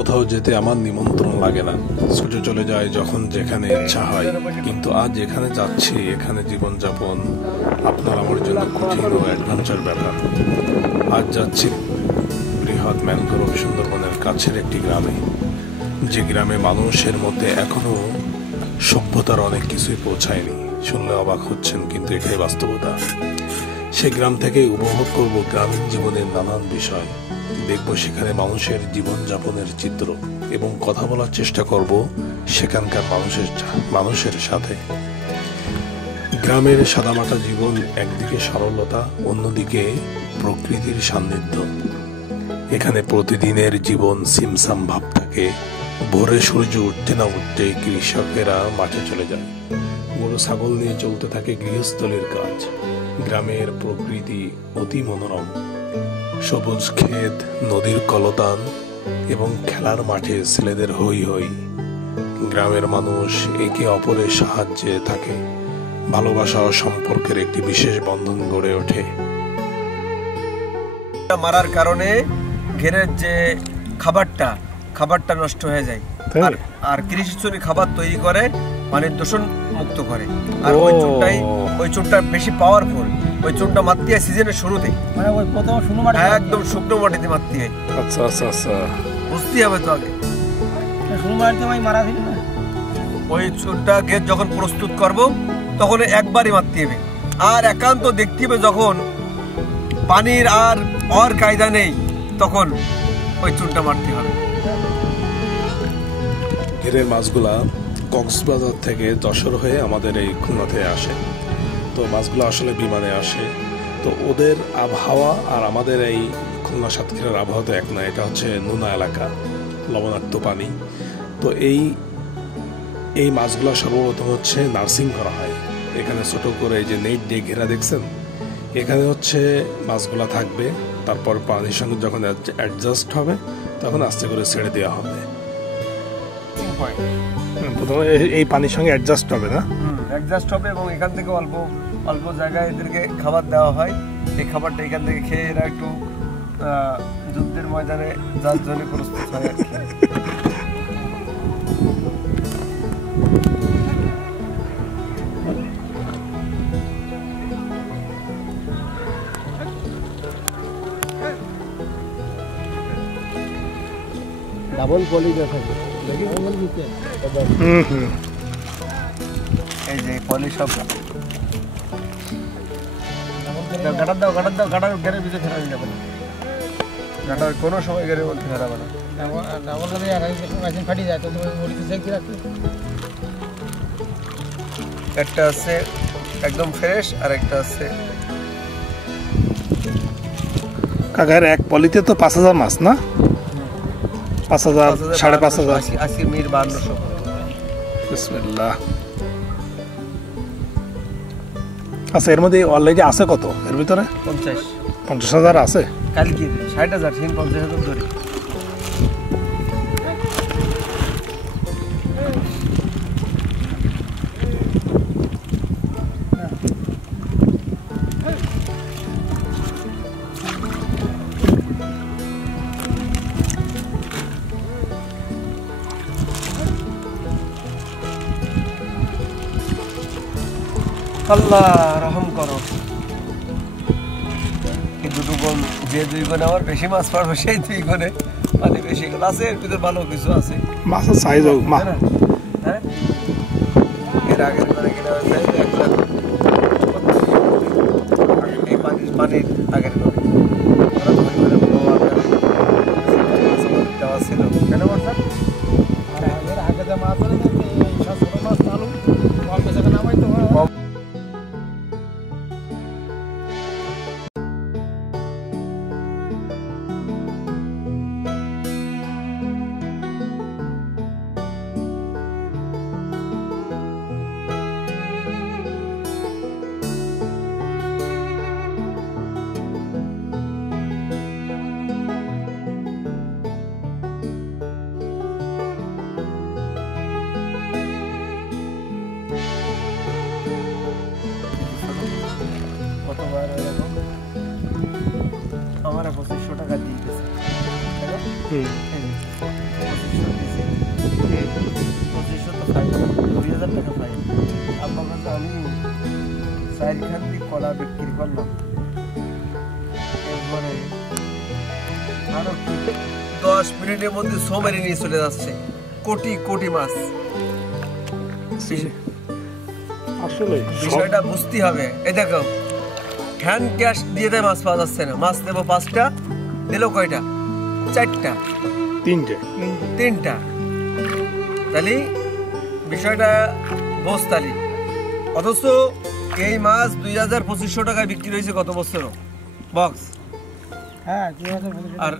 কোথাও যেতে আমার নিমন্ত্রণ লাগে না, ছুটে চলে যায় যখন যেখানে ইচ্ছা হয়। কিন্তু আজ এখানে যাচ্ছি, এখানে জীবনযাপন আপনার আমার জন্য কঠিন ও অ্যাডভেঞ্চার ব্যাপার। আজ যাচ্ছি বৃহৎ ম্যানগ্রোভ সুন্দরবনের কাছের একটি গ্রামে, যে গ্রামে মানুষের মধ্যে এখনো সভ্যতার অনেক কিছুই পৌঁছায়নি। শুনলে অবাক হচ্ছেন, কিন্তু এটাই বাস্তবতা। সে গ্রাম থেকে উপভোগ করব গ্রামীণ জীবনের নানান বিষয়, দেখব সেখানে মানুষের জীবনযাপনের চিত্র এবং কথা বলার চেষ্টা করব সেখানকার মানুষের সাথে। গ্রামের সাদামাটা জীবন, একদিকে সরলতা, অন্যদিকে প্রকৃতির সান্নিধ্য। এখানে প্রতিদিনের জীবন সিমসাম ভাব থাকে। ভোরে সূর্য উঠতে না উঠতে কৃষকেরা মাঠে চলে যায়, গরু ছাগল নিয়ে চলতে থাকে গৃহস্থলীর কাজ। গ্রামের প্রকৃতি অতি মনোরম, সবুজ ক্ষেত, নদীর কলতান এবং খেলার মাঠে ছেলেদের হই হই। গ্রামের মানুষ একে অপরের সাহায্যে থাকে, ভালোবাসা ও সম্পর্কের একটি বিশেষ বন্ধন গড়ে ওঠে। মারার কারণে ঘেরের যে খাবারটা নষ্ট হয়ে যায়, আর কৃষি শ্রমিক খাবার তৈরি করে, পানির দূষণ মুক্ত করে। আর ওই চুনটা বেশি পাওয়ারফুল। ওই চুনটা মারতে হয় সিজনের শুরুতে, মানে ওই প্রথম একদম শুকনো মাটিতে মারতে হয়। আচ্ছা আচ্ছা আচ্ছা, বুঝতে হবে তো আগে শুকনো মাটিতে মারা দিল না। ওই চুনটা ঘের যখন প্রস্তুত করব তখন একবারই মারতে হবে। আর একান্ত দেখতে হবে যখন পানির আর কায়দা নেই, তখন ওই চুনটা মারতে হবে। ঘেরের মাছগুলা কক্সবাজার থেকে যশোর হয়ে আমাদের এই খুলনাতে আসে। তো মাছগুলো আসলে বিমানে আসে। তো ওদের আবহাওয়া আর আমাদের এই খুলনা সাতক্ষীরার আবহাওয়া তো এক না। এটা হচ্ছে নোনা এলাকা, লবণাক্ত পানি। তো এই মাছগুলো সর্বপ্রথম হচ্ছে নার্সিং করা হয়। এখানে ছোট করে এই যে নেট দিয়ে ঘেরা দেখছেন, এখানে হচ্ছে মাছগুলা থাকবে। তারপর পানির সঙ্গে যখন অ্যাডজাস্ট হবে তখন আস্তে করে ছেড়ে দেওয়া হবে। প্রথমে এই পানির সঙ্গে অ্যাডজাস্ট হবে না, অ্যাডজাস্ট হবে এবং এখান থেকে অল্প অল্প জায়গায় এদেরকে খাবার দেওয়া হয়। এই খাবারটা এখান থেকে খেয়ে এরা একটু যুদ্ধের ময়দানে যার জন্য প্রস্তুত হয় আর কি। ডাবল পলি দেখাবে, এই যে পলি সব গাটার ঘেরের ভিতরে ফেরা যাবে না। গাটার কোনো সময় ঘেরের মধ্যে ফেরাবে না। ফাটি যায় তো একটা আছে একদম ফ্রেশ, আর একটা আছে কাকার এক পলিতে তো 5000 মাছ না, 5000 5,500 আজকে মির 5200। বিসমিল্লাহ। আচ্ছা, এর মধ্যে অলরেডি আছে কত? এর ভিতরে 50,000 আছে। কালকে 60,000, 50,000 ধরে। আল্লাহ রহম করো। কিন্তু যে 2 গুণে আমার বেশি মাছ পারবো, সেই 2 গুণে মানে বেশি আছে। এর ভিতরে ভালো কিছু আছে, মাছের সাইজ হোক। হ্যাঁ, এর আগের করে কিনা হয়েছে 1 লাখ। এই পানির আগের করে দেওয়া ছিল কেন বলছেন? আগে যে মাছ মাছ আলু নামাইতে হয়। মিনিটের মধ্যে সোমারি নিয়ে চলে যাচ্ছে কোটি কোটি মাছ। আসলে বিষয়টা বুঝতে হবে। এই দেখো হ্যান্ড ক্যাশ দিয়ে দেয়, মাছ পাওয়া যাচ্ছে না। মাছ দেবো 5টা, দিল কয়টা? 4টা, 3টা। তাহলে বিষয়টা বস্তালি। অথচ এই মাছ 2000-2500 টাকায় বিক্রি হয়েছে গত বছর বক্স। আর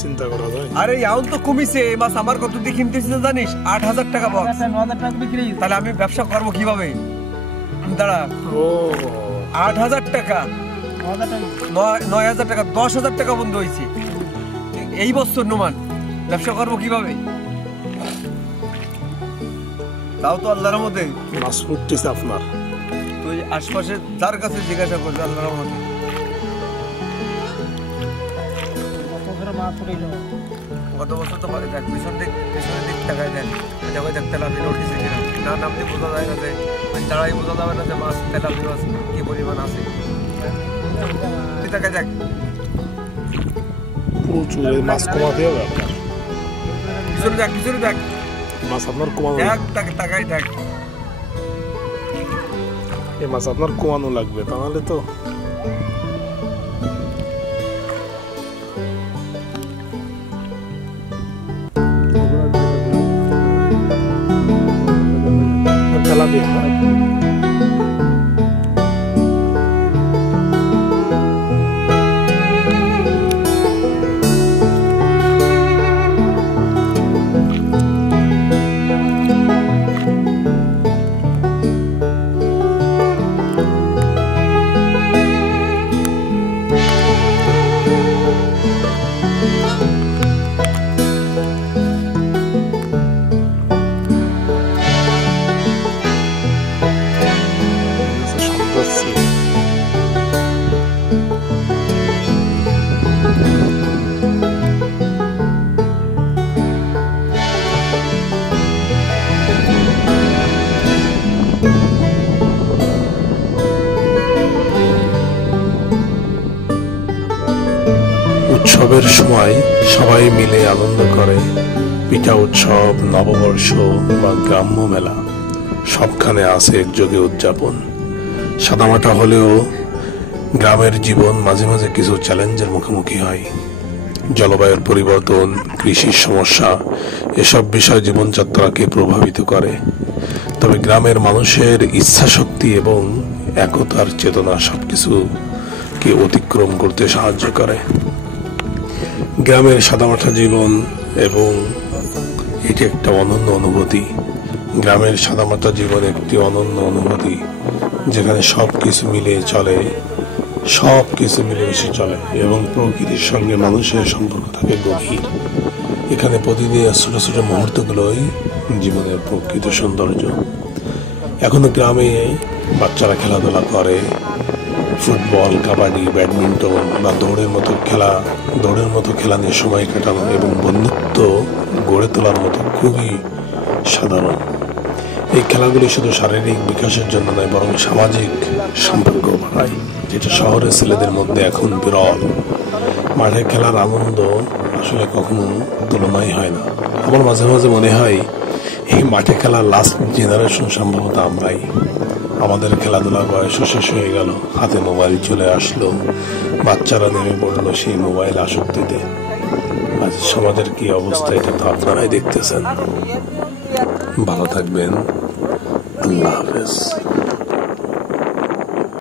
চিন্তা করা যায়। আরে এখন তো কমিছে এই মাছ। আমার কত দিয়ে কিনতেছি জানিস? 8000 টাকা বক্স। তাহলে আমি ব্যবসা করবো কিভাবে? দাঁড়া, 8000 টাকা, 9000 টাকা, 10,000 টাকা বন্ধ হয়েছে এই বছর। নোমান ব্যবসা করবো কিভাবে? তাও তো আল্লাহর মধ্যে মাছ ফুটতেছে আপনার। তুই আশপাশে যার কাছে জিজ্ঞাসা করবি আল্লাহর মধ্যে। গত বছর তো দেখ পিছনের দিক টাকায় দেন, দেখো দেখ তেলাপি উঠেছে কিনা। না নামতে বোঝা যায় না, যে তারাই বোঝা যাবে না যে মাছ তেলাপি মাছ কি পরিমাণ আছে। দেখ প্রচুর মাছ কমাতে হবে আপনার। পিছনে দেখ মাছ আপনার কমানো, দেখ টাকায় দেখ। এই মাছ আপনার কমানো লাগবে, তাহলে তো খেলা দিয়ে উৎসবের সময় সবাই মিলে আনন্দ করে। পিঠা উৎসব, নববর্ষ বা গ্রাম্য মেলা, সবখানে আছে একযোগে উদযাপন। সাদামাটা হলেও গ্রামের জীবন মাঝে মাঝে কিছু চ্যালেঞ্জের মুখোমুখি হয়। জলবায়ুর পরিবর্তন, কৃষির সমস্যা, এসব বিষয় জীবনযাত্রাকে প্রভাবিত করে। তবে গ্রামের মানুষের ইচ্ছাশক্তি এবং একতার চেতনা সবকিছুকে অতিক্রম করতে সাহায্য করে। গ্রামের সাদামাটা জীবন এবং এটি একটা অনন্য অনুভূতি। গ্রামের সাদামাটা জীবন একটি অনন্য অনুভূতি, যেখানে সবকিছু মিলিয়ে চলে, সবকিছু মিলেমিশে চলে এবং প্রকৃতির সঙ্গে মানুষের সম্পর্ক থাকে গভীর। এখানে প্রতিদিনের ছোট ছোট মুহূর্তগুলোই জীবনের প্রকৃত সৌন্দর্য। এখনো গ্রামে বাচ্চারা খেলাধুলা করে, ফুটবল, কাবাডি, ব্যাডমিন্টন বা দৌড়ের মতো খেলা নিয়ে সময় কাটানো এবং বন্ধুত্ব গড়ে তোলার মতো খুবই সাধারণ। এই খেলাগুলি শুধু শারীরিক বিকাশের জন্য নয়, বরং সামাজিক সম্পর্ক বাড়ায়, যেটা শহরের ছেলেদের মধ্যে এখন বিরল। মাঠে খেলার আনন্দ আসলে কখনো তুলনাই হয় না। আমার মাঝে মাঝে মনে হয় এই মাঠে খেলার লাস্ট জেনারেশন সম্ভবত আমরাই। আমাদের খেলাধুলার বয়সও শেষ হয়ে গেল, হাতে মোবাইল চলে আসলো, বাচ্চারা নেমে পড়লো সেই মোবাইল আসক্তিতে। আজ সমাজের কি অবস্থা, এটা তো আপনারাই দেখতেছেন। ভালো থাকবেন, আল্লাহ হাফেজ।